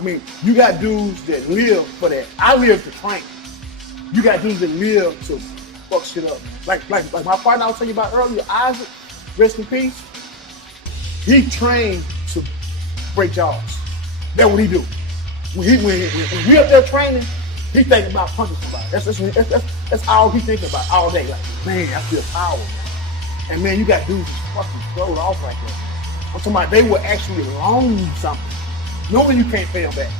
I mean, you got dudes that live for that. I live to train. You got dudes that live to fuck shit up. Like my partner I was telling you about earlier, Isaac, rest in peace. He trained to break jaws. That's what he do. When we up there training, he thinking about punching somebody. That's all he thinking about all day. Like, man, I feel power. And man, you got dudes that fucking throw it off like that. I'm talking about they will actually loan you something, knowing you can't pay them back.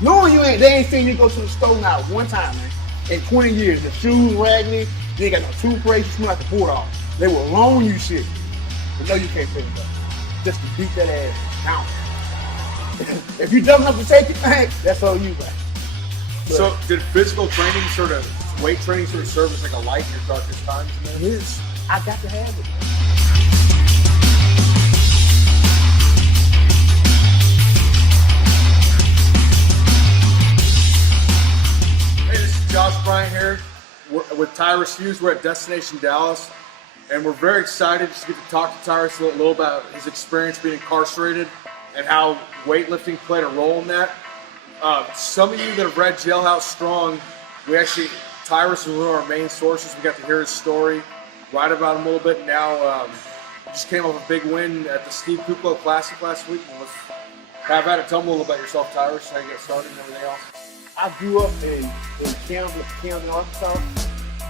Knowing they ain't seen you go to the store now one time, man. In 20 years, the shoes raggedy, you ain't got no toothpaste, you smell like a bulldog. They will loan you shit, but no, you can't pay them back. Just to beat that ass down. If you dumb enough to take it, that's all you got. So did physical training weight training serve as like a light in your darkest times? It is. I got to have it. Hey, this is Josh Bryant here with Tyrus Hughes. We're at Destination Dallas, and we're very excited just to get to talk to Tyrus a little about his experience being incarcerated and how weightlifting played a role in that. Some of you that have read Jailhouse Strong, Tyrus was one of our main sources. We got to hear his story, write about him a little bit. And now just came off a big win at the Steve Kuklo Classic last week. And let's have at it. Tell me a little about yourself, Tyrus, how you got started and everything else. I grew up in Kansas, Arkansas,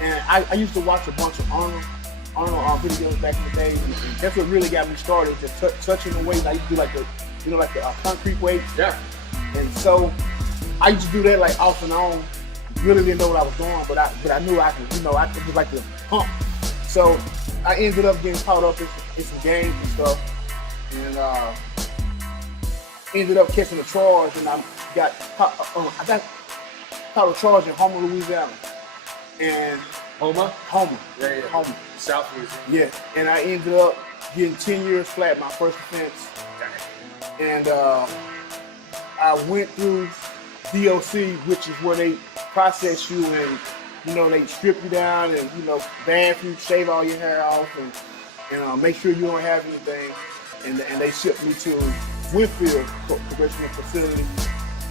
and I used to watch a bunch of Arnold videos back in the day. And that's what really got me started, just touching the weight. I used to do like the concrete weights. Yeah. And so I used to do that like off and on. Really didn't know what I was doing, but I knew I could, I could just like to pump. So I ended up getting caught up in some games and stuff, and ended up catching a charge, and I got caught a charge in Homer, Louisiana. And Homer? Yeah. Homer. South Louisiana. Yeah, and I ended up getting 10 years flat, my first offense. And I went through DOC, which is where they process you and, they strip you down and, bath you, shave all your hair off and make sure you don't have anything. And they shipped me to Winfield Correctional Facility.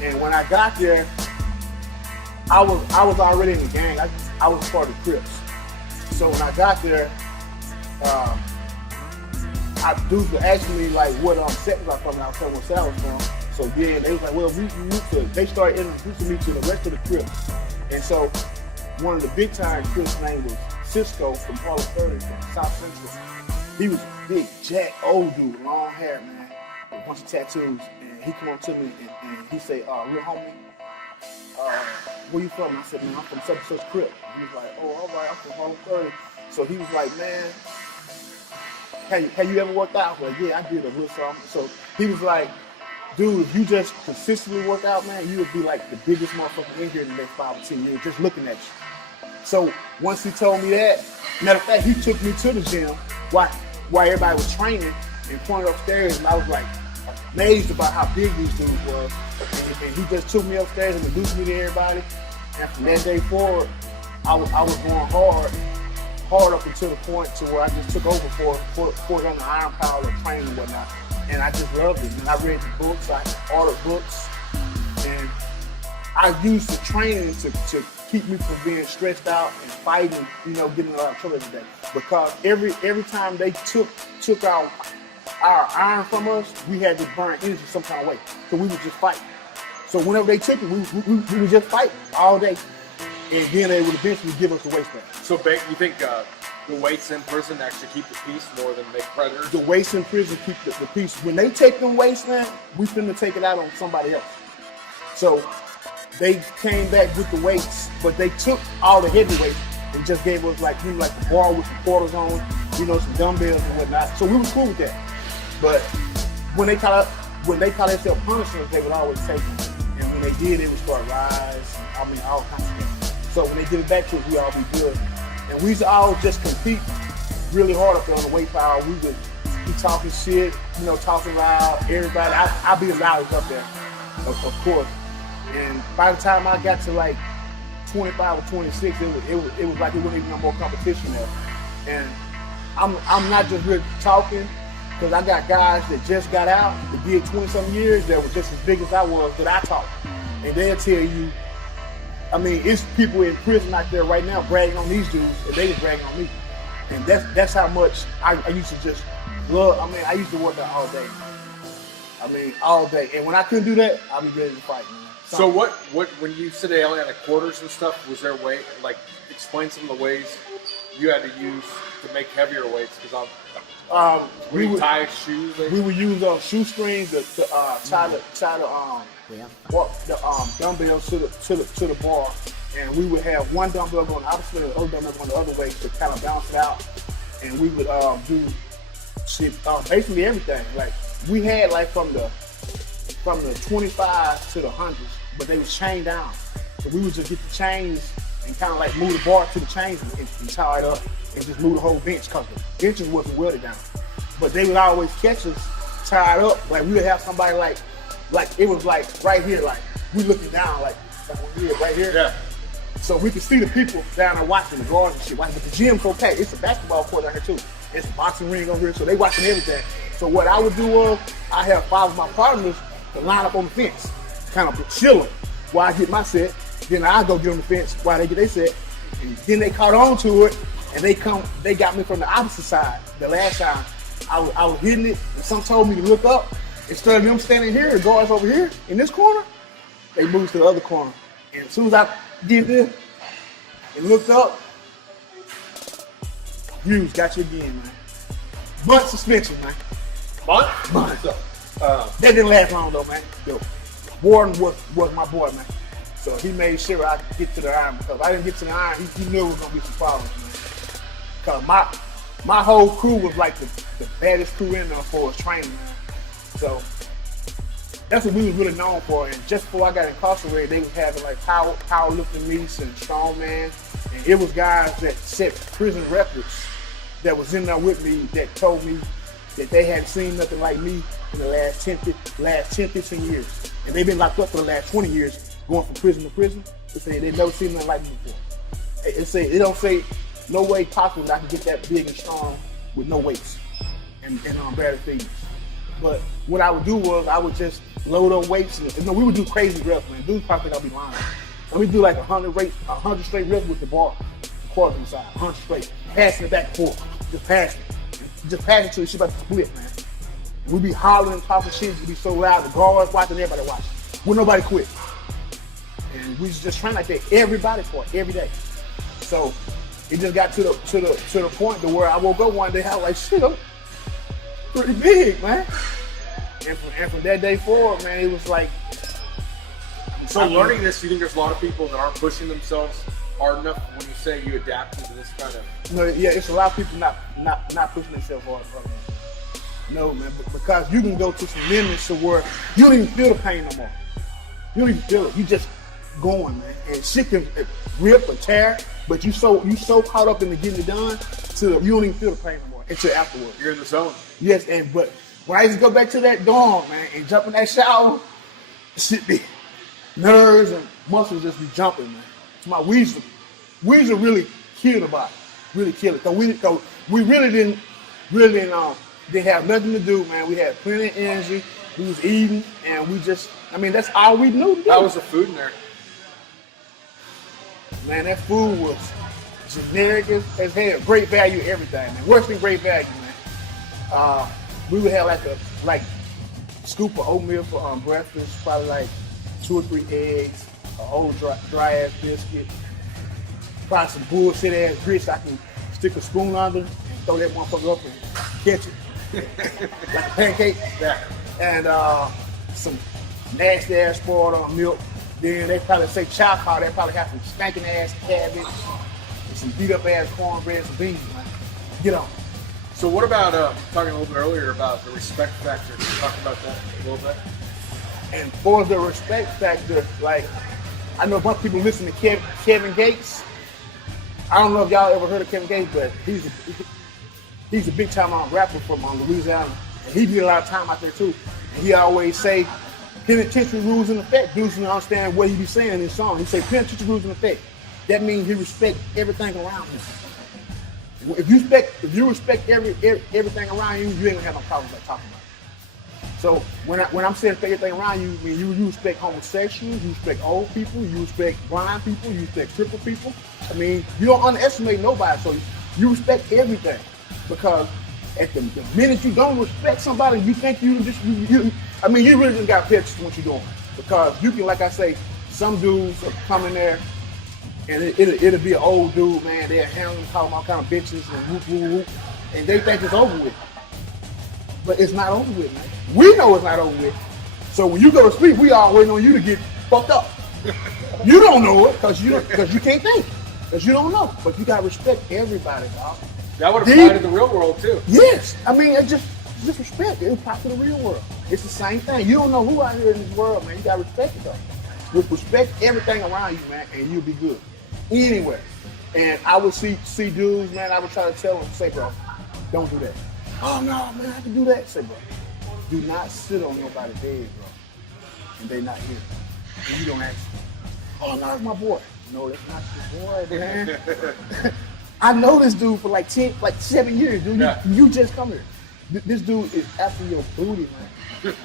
And when I got there, I was already in the gang. I was part of the Crips. So when I got there, dudes were asking me like what set was I from, and I was telling what set I was from. So yeah, they was like, well, they started introducing me to the rest of the Crips. And so one of the big time Crips' name was Cisco from Harlem 30 from South Central. He was a big, jack, old dude, long hair, man, with a bunch of tattoos. And he come up to me and he say, real homie, where you from? And I said, man, I'm from such and such Crip. And he was like, oh, all right, I'm from Harlem 30. So he was like, man, have you ever worked out? I was like, yeah, I did a little something. So he was like, dude, if you just consistently work out, man, you would be like the biggest motherfucker in here in the next 5 or 10 years, just looking at you. So once he told me that, matter of fact, he took me to the gym while everybody was training and pointed upstairs, and I was like amazed about how big these dudes were. And he just took me upstairs and introduced me to everybody. And from that day forward, I was going hard up until the point to where I just took over for on the Iron Power of training and whatnot. And I just loved it. And I read the books, I ordered books, and I used the training to keep me from being stressed out and fighting, getting a lot of trouble every day. Because every time they took our iron from us, we had to burn energy some kind of way. So we would just fight. So whenever they took it, we would just fight all day. And then they would eventually give us the waist back. So you think the weights in prison actually keep the peace more than make predators? The weights in prison keep the peace. When they take them weights now, we finna take it out on somebody else. So they came back with the weights, but they took all the heavy weights and just gave us like the bar with some quarters on, some dumbbells and whatnot. So we was cool with that. But when they call themselves punishers, they would always take them. And when they did, it would start rise. All kinds of things. So when they give it back to us, we all be good. And we used to all just compete really hard up there on the weight power. We would be talking shit, talking loud. Everybody, I'd be the loudest up there, of course. And by the time I got to like 25 or 26, it was like it wasn't even no more competition there. And I'm not just really talking. Because I got guys that just got out, that did 20-something years, that were just as big as I was, that I taught. And they'll tell you, I mean, it's people in prison out there right now bragging on these dudes, and they was bragging on me. And that's how much I used to just love. I mean, I used to work out all day. I mean, all day. And when I couldn't do that, I'd be ready to fight, man. So what when you said they only had like quarters and stuff, was there a way, like, explain some of the ways you had to use to make heavier weights? Because we would tie shoes. We would use shoestrings to tie the dumbbells to the bar, and we would have one dumbbell going the opposite and the other dumbbell going the other way to kind of balance it out. And we would do shit, basically everything. Like we had like from the 25 to the 100s, but they was chained down. So we would just get the chains and kind of like move the bar to the chains and tie it up and just move the whole bench, because the benches wasn't welded down. But they would always catch us tied up. Like we would have somebody like it was like right here, like we looking down like right here. Yeah. So we could see the people down there watching the guards and shit. But the gym's okay. It's a basketball court out here too. It's a boxing ring over here, so they watching everything. So what I would do was I have 5 of my partners to line up on the fence, kind of chilling while I get my set. Then I go get on the fence while they get their set. And then they caught on to it, and they got me from the opposite side. The last time I was hitting it, and some told me to look up. Instead of them standing here, the guards over here in this corner, they moved to the other corner. And as soon as I did this and looked up, Hughes got you again, man. Bunt suspension, man. Bunt? That didn't last long though, man. Yo, Warden was my boy, man. So he made sure I could get to the iron, because if I didn't get to the iron, he knew it was gonna be some problems, man. Because my whole crew was like the baddest crew in there for us training, man. So that's what we was really known for. And just before I got incarcerated, they was having like powerlifting meets and strongman. And it was guys that set prison records that was in there with me that told me that they hadn't seen nothing like me in the last 10, 15 years. And they've been locked up for the last 20 years, going from prison to prison. They say they never seen nothing like me before. It don't say no way possible that I can get that big and strong with no weights and bad fitness. But what I would do was I would just load up weights. And we would do crazy reps, man. Dudes probably think I'll be lying. And we do like 100 straight reps with the bar, quarter inside, 100 straight, passing it back and forth, just passing it. Just passing it till the shit about to split, man. And we be hollering, talking shit, we be so loud, the guards watching, everybody watching. Would nobody quit. And we just train like that everybody for it, every day. So it just got to the point to where I woke up one day, I was like, shit, I'm pretty big, man. And from that day forward, man, it was like. So learning this, you think there's a lot of people that aren't pushing themselves hard enough when you say you adapted to this kind of? No, yeah, it's a lot of people not pushing themselves hard enough. No, man, because you can go to some limits to where you don't even feel the pain no more. You don't even feel it. You just going, man, and shit can rip or tear, but you so caught up in the getting it done to you don't even feel the pain no more until afterwards. You're in the zone. Yes, but when I used to go back to that dorm, man, and jump in that shower, shit be nerves and muscles just be jumping, man. We used to really kill the body, really kill it, cause we really didn't have nothing to do, man. We had plenty of energy. We was eating, and that's all we knew to do. How was the food in there? Man, that food was generic as hell. Great value, everything, man. Worse than great value, man. We would have like scoop of oatmeal for breakfast, probably like 2 or 3 eggs, a whole dry ass biscuit, probably some bullshit ass grits I can stick a spoon under and throw that motherfucker up and catch it like a pancake. Yeah. And some nasty ass spoiled milk. Then they probably say chow car, they probably have some spanking ass cabbage and some beat up ass cornbread, some beans, man. Get on. So what about talking a little bit earlier about the respect factor? Can you talk about that a little bit? And for the respect factor, like I know a bunch of people listen to Kevin Gates. I don't know if y'all ever heard of Kevin Gates, but he's a big time rapper from Louisiana. And he did a lot of time out there too. And he always say penitentiary rules in effect. Dudes don't understand what he be saying in his song. He say penitentiary rules in effect. That means he respect everything around him. If you respect everything around you, you ain't gonna have no problems like talking about it. So when I'm saying respect everything around you, I mean you respect homosexuals, you respect old people, you respect blind people, you respect crippled people. I mean, you don't underestimate nobody, so you respect everything. Because at the minute you don't respect somebody, you think you really just got pictures of what you're doing. Because you can, like I say, some dudes will come in there and it'll be an old dude, man. They'll handle him, call him all kind of bitches and whoop, whoop, whoop. And they think it's over with. But it's not over with, man. We know it's not over with. So when you go to sleep, we all waiting on you to get fucked up. You don't know it because you can't think. Because you don't know. But you got to respect everybody, dog. That would apply to the real world, too. Yes. I mean, it's just respect. It applies to the real world. It's the same thing. You don't know who out here in this world, man. You got to respect it, though. Respect everything around you, man, and you'll be good. Anyway. And I would see dudes, man, I would try to tell them, say, bro, don't do that. Oh, no, man, I can do that. Say, bro, do not sit on nobody's head, bro, and they not here. And you don't ask them. Oh, no, that's my boy. No, that's not your boy, man. I know this dude for like 7 years, dude. Yeah. You just come here. This dude is after your booty, man.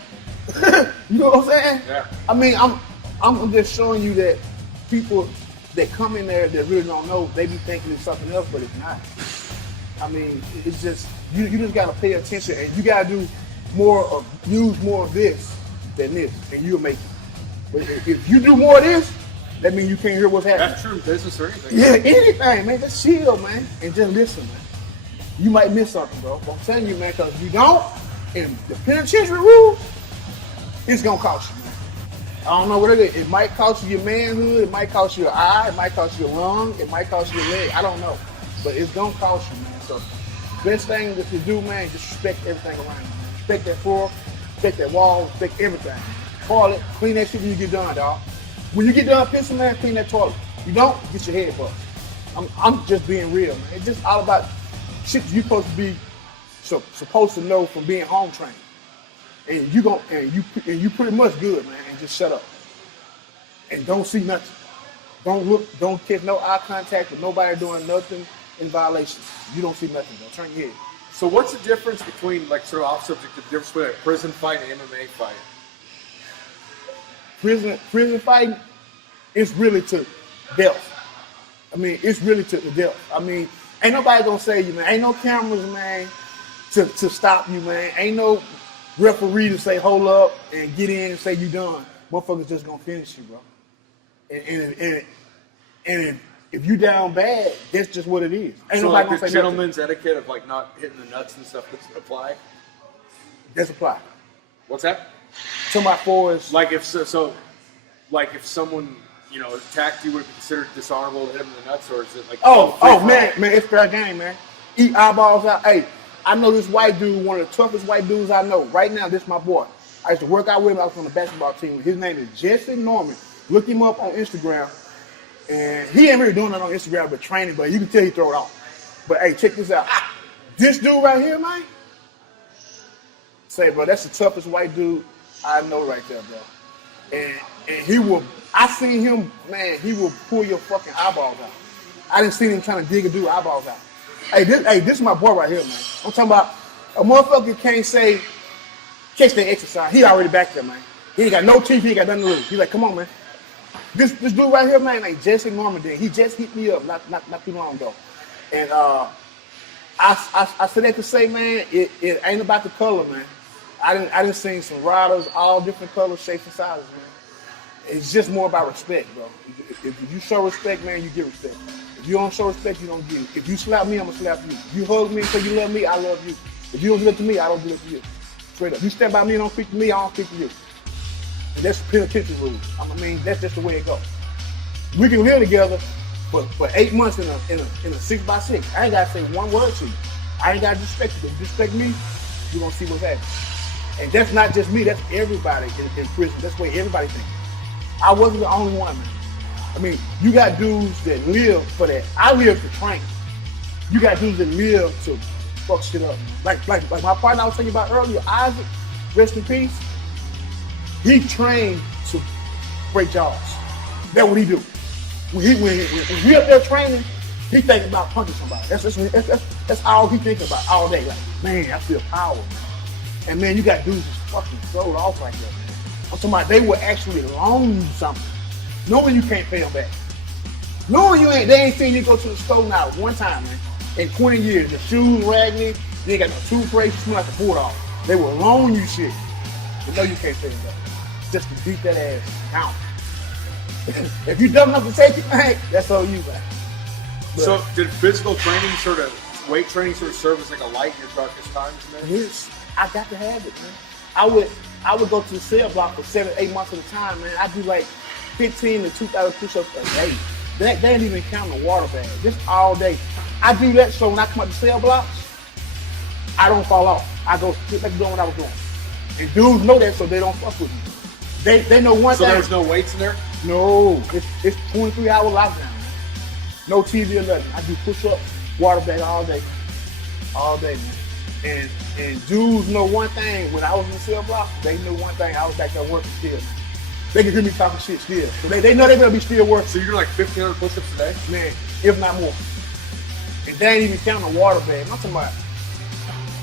You know what I'm saying? Yeah. I mean, I'm just showing you that people that come in there that really don't know, they be thinking it's something else, but it's not. I mean, it's just you just gotta pay attention and you gotta use more of this than this, and you'll make it. But if you do more of this, that means you can't hear what's happening. That's true in business or anything. Yeah, anything, man. Just chill, man, and just listen, man. You might miss something, bro. But I'm telling you, man, because if you don't, and the penitentiary rules, it's gonna cost you, man. I don't know what it is. It might cost you your manhood. It might cost you your eye. It might cost you your lung. It might cost you your leg. I don't know, but it's gonna cost you, man. So, best thing that you do, man, just respect everything around you. Man. Respect that floor, respect that wall, respect everything. Toilet, clean that shit when you get done, dog. When you get done pissing, man, clean that toilet. You don't, get your head bust. I'm just being real, man. It's just all about shit you supposed to know from being home trained. And you pretty much good, man. And just shut up. And don't see nothing. Don't look, don't catch no eye contact with nobody doing nothing in violation. You don't see nothing, though. Turn your head. So what's the difference between, like, sort of off subject, the difference between a prison fight and an MMA fight? Prison fighting, it's really to death. I mean, it's really to the death. I mean, ain't nobody gonna save you, man. Ain't no cameras, man, to stop you, man. Ain't no referee to say, hold up and get in and say you done. Motherfuckers just gonna finish you, bro. And if you down bad, that's just what it is. Ain't so nobody like gonna the say gentleman's nothing. etiquette of like not hitting the nuts and stuff doesn't apply? That's apply. What's that? To my fours. Like if like if someone, you know, attacked you, would it be considered dishonorable to hit him in the nuts, or is it like man, it's fair game, man. Eat eyeballs out. Hey, I know this white dude, one of the toughest white dudes I know. Right now, this is my boy. I used to work out with him. I was on the basketball team. His name is Jesse Norman. Look him up on Instagram. And he ain't really doing that on Instagram, but training, but you can tell he throw it off. But hey, check this out. This dude right here, man. Say, bro, that's the toughest white dude I know right there, bro. And he will, I seen him, man, he will pull your fucking eyeballs out. I didn't see him trying to dig a dude eyeballs out. Hey, this is my boy right here, man. I'm talking about a motherfucker can't say, catch that exercise. He already back there, man. He ain't got no teeth, he ain't got nothing to lose. He's like, come on, man. This dude right here, man, like Jesse Norman did. He just hit me up not too long ago. And I said that to say, man, it ain't about the color, man. I didn't see some riders, all different colors, shapes, and sizes, man. It's just more about respect, bro. If you show respect, man, you get respect. If you don't show respect, you don't get it. If you slap me, I'm gonna slap you. If you hug me and say you love me, I love you. If you don't do it to me, I don't do it to you. Straight up. You stand by me and don't speak to me, I don't speak to you. And that's penitentiary rules. I mean, that's just the way it goes. We can live together for 8 months in a 6x6. I ain't gotta say one word to you. I ain't gotta disrespect you. If you disrespect me, you're gonna see what's happening. And that's not just me, that's everybody in prison. That's the way everybody thinks. I wasn't the only one, man. I mean, you got dudes that live for that. I live to train. You got dudes that live to fuck shit up. Like my partner I was telling you about earlier, Isaac, rest in peace. He trained to break jaws. That's what he do. When he up there training, He thinking about punching somebody. That's all he thinking about all day. Like, man, I feel power, man. And man, you got dudes just fucking throw it off like that, man. I'm talking about they will actually loan you something, knowing you can't pay them back. Knowing they ain't seen you go to the store now one time, man. In 20 years, the shoes raggedy, you ain't got no toothbrush, you smell like a bulldog. They will loan you shit, but know you can't pay them back. Just to beat that ass down. If you dumb enough to take it, man, that's all you, man. So did physical training weight training serve as like a light in your darkest times, man? Yes, I got to have it, man. I would go to the cell block for 7-8 months at a time, man. I do like 15 to 2,000 push-ups a day. They ain't even count the water bag, just all day. I do that so when I come up the cell blocks, I don't fall off. I go get back to doing what I was doing. And dudes know that, so they don't fuck with me. They know one thing. So there's no weights in there? No, it's 23-hour lockdown, man. No TV or nothing. I do push-ups, water bag all day, man. And dudes know one thing. When I was in the cell block, they knew one thing. I was back there working still. They can hear me talking shit still. So they know they better be still working. So you're doing like 1,500 push-ups a day? Man, if not more. And they ain't even counting the water bag. I'm talking about,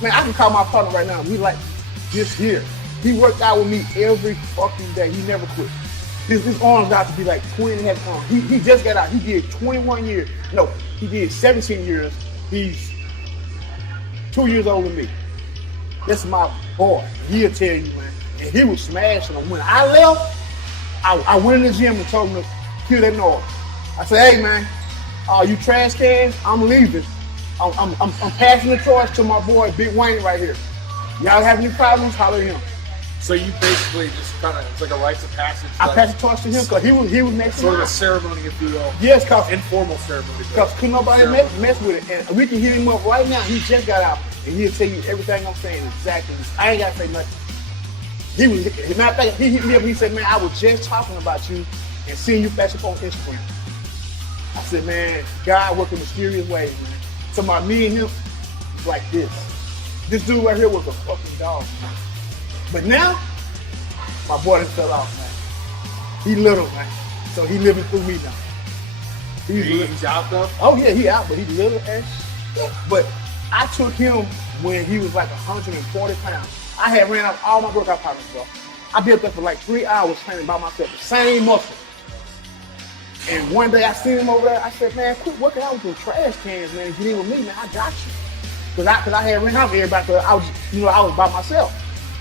man, I can call my partner right now. We like this here. He worked out with me every fucking day. He never quit. His arms got to be like 20 and a half arms. He just got out. He did 21 years. No, he did 17 years. He's 2 years older than me. That's my boy. He'll tell you, man. And he was smashing them. When I left, I went in the gym and told him to kill that noise. I said, hey, man, you trash cans, I'm leaving. I'm passing the torch to my boy, Big Wayne, right here. Y'all have any problems, holler at him. So you basically just kind of, it's like a rites of passage. I passed the torch to him because he was next to me. Sort of a ceremony, if you will. Yes, because informal ceremony. Because couldn't nobody mess with it. And we can hit him up right now. He just got out. And he'll tell you everything I'm saying exactly. I ain't got to say nothing. Matter of fact, he hit me up and he said, man, I was just talking about you and seeing you flash up on Instagram. I said, man, God working mysterious ways, man. So my me and him was like this. This dude right here was a fucking dog, man. But now, my boy done fell off, man. He little, man. So he living through me now. He's out though? Oh yeah, he out, but he little as shit. But I took him when he was like 140 pounds. I had ran out all my workout partners, bro. I built up for like 3 hours training by myself, the same muscle. And one day I seen him over there, I said, man, quit working out with them trash cans, man. Get in with me, man, I got you. Cause I had ran out with everybody, but I was by myself.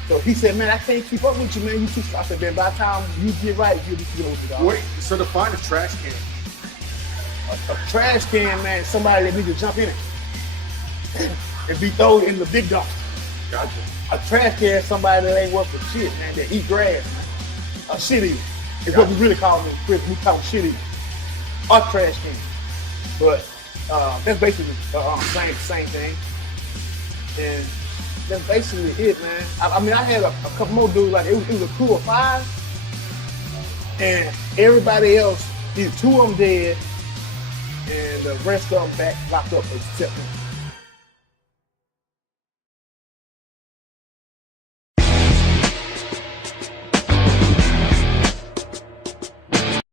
So he said, man, I can't keep up with you, man. You too. I said, man, by the time you get right, you'll be good with it. Wait, so define a trash can. A trash can, man, somebody that needs to jump in it and be thrown in the big dumpster. Gotcha. A trash can is somebody that ain't worth for shit, man, that eat grass, man. A shit eater. It's what we really call them. We call them shit eaters. A trash can. But that's basically the same thing. And that's basically it, man. I mean, I had a couple more dudes, like it was a crew of 5. And everybody else, either 2 of them dead, and the rest of them back locked up except me.